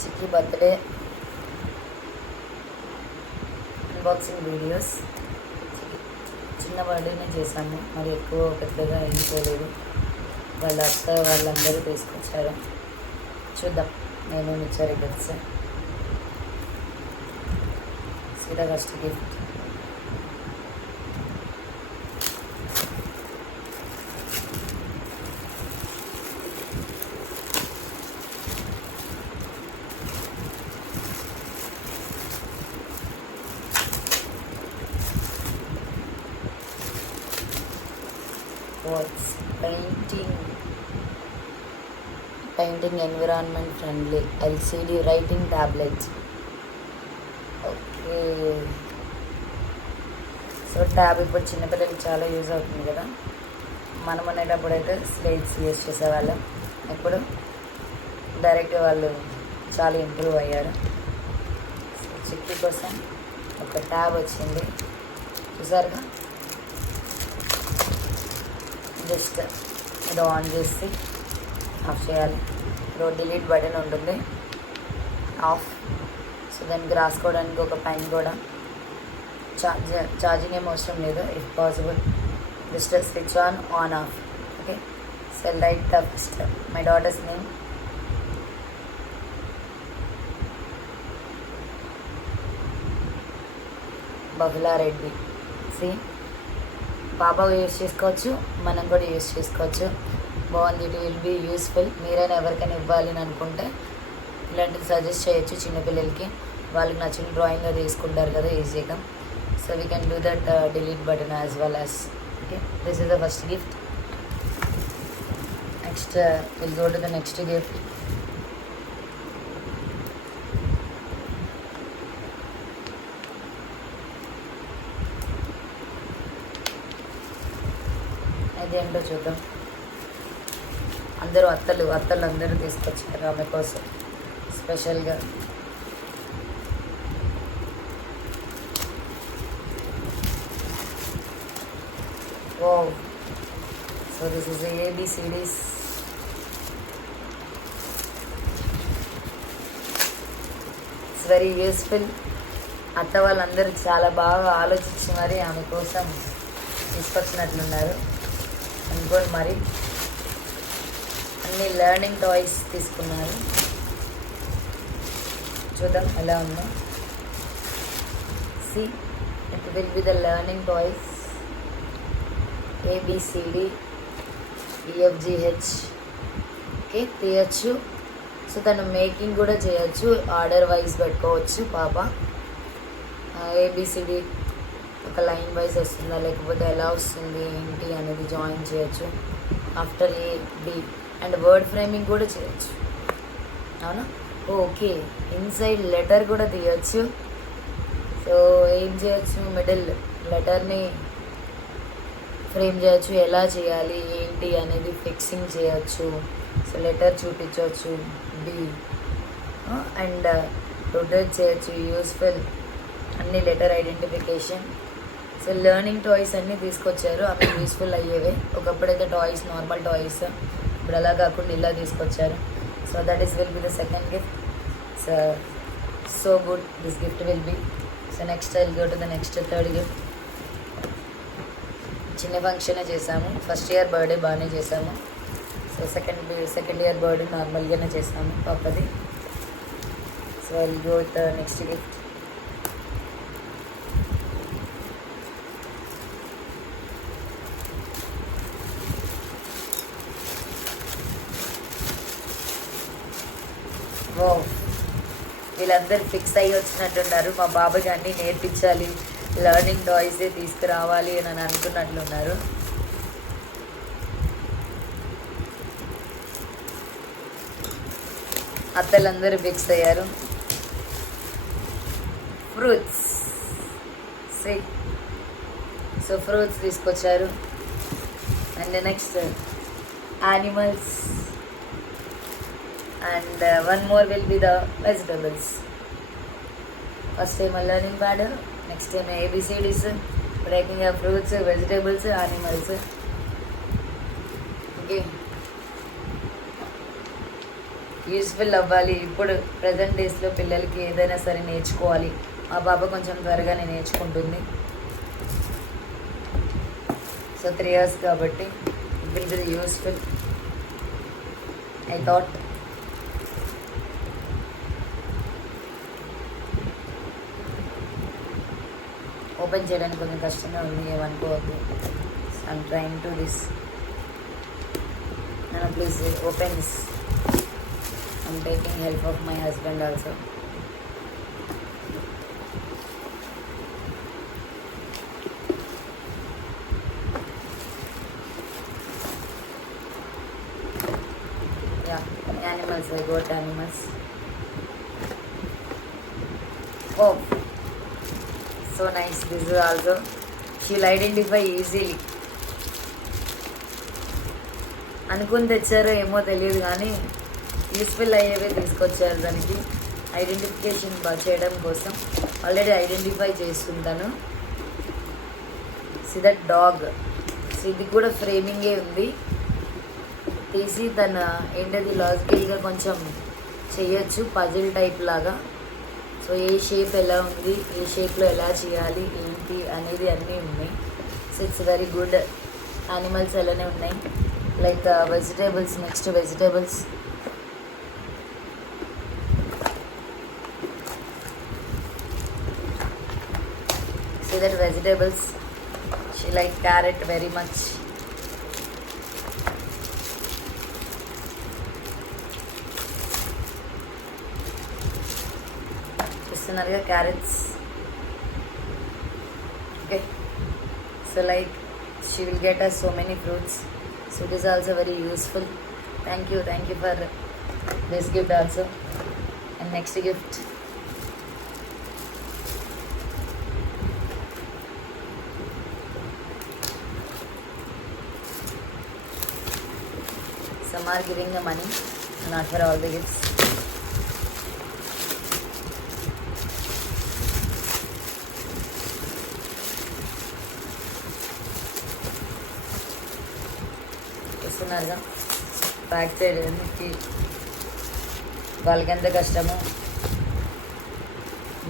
చిక్కి birthday unboxing videos. చిన్న బర్త్డేనే చేశాము, మరి ఎక్కువ పెద్దగా ఏం చేయలేదు. వాళ్ళ అత్త వాళ్ళందరూ తీసుకొచ్చారు. చూద్దాం నేను ఇచ్చారు గిఫ్ట్స్. సీదా first gift was painting environment friendly LCD writing tablet. Okay, so tab ఇప్పుడు చిన్నపిల్లలకి చాలా యూజ్ అవుతుంది కదా. మనం అనేటప్పుడు అయితే స్లేట్స్ యూజ్ చేసేవాళ్ళం, ఇప్పుడు డైరెక్ట్ వాళ్ళు చాలా ఇంప్రూవ్ అయ్యారు. చిక్కి కోసం ఒక ట్యాబ్ వచ్చింది, చూసారుగా. జస్ట్ ఇది ఆన్ చేసి ఆఫ్ చేయాలి. ఇప్పుడు డిలీట్ బటన్ ఉంటుంది, ఆఫ్. సో దానికి రాసుకోవడానికి ఒక పెన్ కూడా. ఛార్జింగ్ ఏం అవసరం లేదు, if possible just switch on off. Okay, so right the first my daughter's name. Babula Reddy. See, పాప యూజ్ చేసుకోవచ్చు, మనం కూడా యూజ్ చేసుకోవచ్చు. బాగుంది, ఇట్ విల్ బీ యూస్ఫుల్. మీరైనా ఎవరికైనా ఇవ్వాలి అని అనుకుంటే ఇలాంటివి సజెస్ట్ చేయొచ్చు చిన్నపిల్లలకి. వాళ్ళకి నచ్చిన డ్రాయింగ్ అది తీసుకుంటారు కదా ఈజీగా. So we can do that delete button as well as. Okay, this is the first gift. Next will go to the next gift. అదేంటో చూద్దాం. అత్తలు అందరూ తీసుకొచ్చారు ఆమె కోసం స్పెషల్గా. Oh, so this is ABCDs. It's very useful. అత్త వాళ్ళందరూ చాలా బాగా ఆలోచించి మరి ఆమె కోసం తీసుకొచ్చినట్లున్నారు అనుకోండి. మరి అన్ని లెర్నింగ్ టాయ్స్ తీసుకున్నారు. చూద్దాం ఎలా ఉందో. See, it will be the learning toys ABCD EFGH. Okay, తీయచ్చు. సో తను మేకింగ్ కూడా చేయొచ్చు, ఆర్డర్ వైజ్ పెట్టుకోవచ్చు పాప. ABCD ఒక లైన్ వైజ్ వస్తుందా లేకపోతే ఎలా వస్తుంది ఏంటి అనేది జాయిన్ చేయొచ్చు. After AB and word framing కూడా చేయొచ్చు, అవునా. ఓకే, ఇన్సైడ్ లెటర్ కూడా తీయచ్చు. సో ఏం చేయొచ్చు, మిడిల్ లెటర్ని ఫ్రేమ్ చేయొచ్చు, ఎలా చేయాలి ఏంటి అనేది ఫిక్సింగ్ చేయొచ్చు. సో లెటర్ చూపించవచ్చు, B అండ్ రొటేట్ చేయొచ్చు, యూస్ఫుల్. అన్ని letter identification. So learning toys అన్నీ తీసుకొచ్చారు, అవి యూస్ఫుల్ అయ్యేవే. ఒకప్పుడైతే టాయ్స్ నార్మల్ టాయ్స్, ఇప్పుడు అలా కాకుండా ఇలా తీసుకొచ్చారు. So that is will be the second gift. So good this gift will be. So next I will go to the next third gift. చిన్న ఫంక్షనే చేసాము, ఫస్ట్ ఇయర్ బర్త్డే బాగానే చేసాము. సో సెకండ్ ఇయర్ బర్త్డే నార్మల్గానే చేసాము పాపది. So I will go with the next gift. Oh, వీళ్ళందరూ fix అయ్యి వచ్చినట్టున్నారు. మా బాబాకి అన్నీ నేర్పించాలి, లెర్నింగ్ టాయ్సే తీసుకురావాలి అని అనుకున్నట్లున్నారు. అత్తలందరూ ఫిక్స్ అయ్యారు. ఫ్రూట్స్, సో ఫ్రూట్స్ తీసుకొచ్చారు. And next animals. And one more will be the vegetables. First time a learning pad, next time ABCDs, breaking up fruits, vegetables, animals. Okay. Useful అవ్వాలి. ఇప్పుడు ప్రజెంట్ డేస్లో పిల్లలకి ఏదైనా సరే నేర్చుకోవాలి. మా పాప కొంచెం త్వరగానే నేర్చుకుంటుంది. సో 3 years కాబట్టి it will be useful I thought. Open చేయడానికి కొంచెం కష్టంగా ఉంది, ఏమనుకోవద్దు. I'm trying to this. Please open this. I'm taking help of my husband also. Yeah, animals, I got animals. Oh, so nice. This is also, she'll identify easily. అనుకుని తెచ్చారో ఏమో తెలియదు కానీ యూస్ఫుల్ అయ్యేవే తీసుకొచ్చారు. దానికి ఐడెంటిఫికేషన్ చేయడం కోసం ఆల్రెడీ ఐడెంటిఫై చేసుకుంటాను. See that dog. ఇది కూడా ఫ్రేమింగే ఉంది. తీసి తన ఏంటది లాజికల్గా కొంచెం చేయొచ్చు, పజిల్ టైప్ లాగా. సో ఏ షేప్ ఎలా ఉంది, ఏ షేప్లో ఎలా చేయాలి ఏంటి అనేది అన్నీ ఉన్నాయి. So it's very good. Animals అలానే ఉన్నాయి. Like vegetables. Next vegetables. See that vegetables. She like carrot very much. Personally, carrots. Okay. So like she will get us so many fruits. So it is also very useful. Thank you for this gift also. And next gift. Some are giving the money, not for all the gifts. చూస్తున్నారుగా back side వాళ్ళకి ఎంత కష్టమో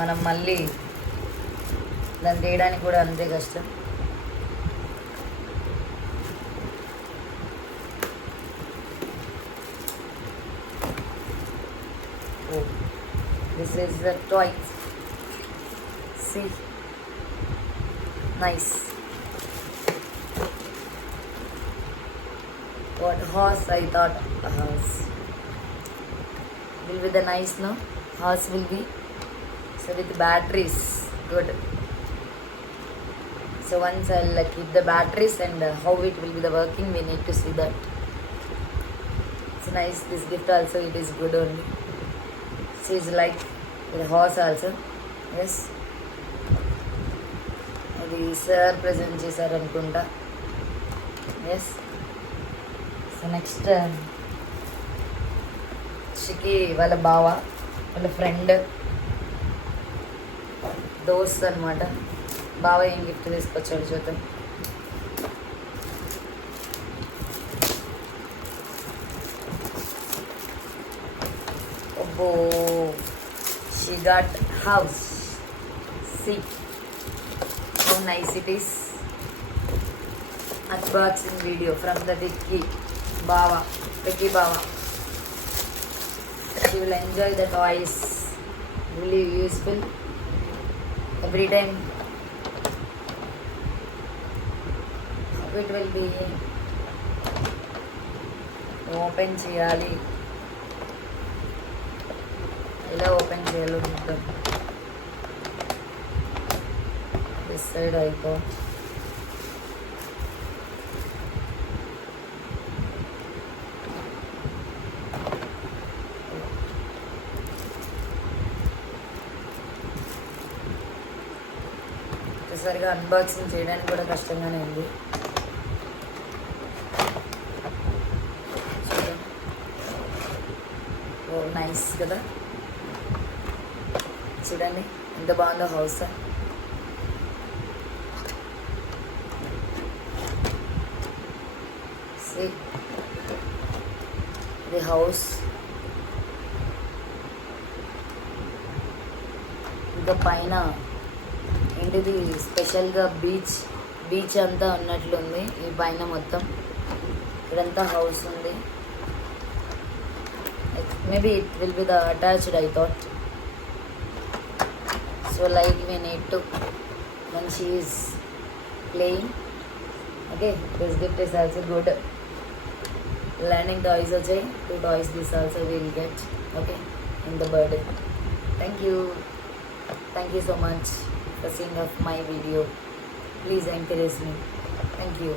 మనం మళ్ళీ దాన్ని తీయడానికి కూడా అంతే కష్టం. This is the toy. See, nice. What horse? I thought a horse will be the nice, no? Horse will be so with batteries. Good. So once I'll keep the batteries and how it will be the working, we need to see that. It's nice. This gift also, it is good only. She is like the horse also. Yes. అది sir present చేశారు అనుకుంటా. Yes. So next షికి వాళ్ళ బావ, వాళ్ళ ఫ్రెండ్, దోస్త్ అనమాట. బావ ఏం గిఫ్ట్ తీసుకొచ్చాడు చూద్దాం. Oh, she got house. See how nice it is. Unboxing video from the Vicky Baba. She will enjoy the toys. Really useful. Every time it will be open cheyali. ఇలా ఓపెన్ చేయాలి మొత్తం. దిస్ సైడ్ అయిపో. ఒకసారిగా అన్బాక్సింగ్ చేయడానికి కూడా కష్టంగానే ఉంది. ఓ నైస్ కదా, చూడండి ఎంత బాగుందో హౌస్. ది హౌస్ ఇంకా పైన ఏంటిది స్పెషల్గా బీచ్ అంతా ఉన్నట్లుంది ఈ పైన మొత్తం. ఇక్కడంతా హౌస్ ఉంది. Maybe it will be the attached I thought. So like we need to, when she is playing, okay, this gift is also good. Learning toys వచ్చాయి, 2 toys this also we will get, okay, in the birthday. Thank you so much for seeing of my video. Please encourage me. Thank you.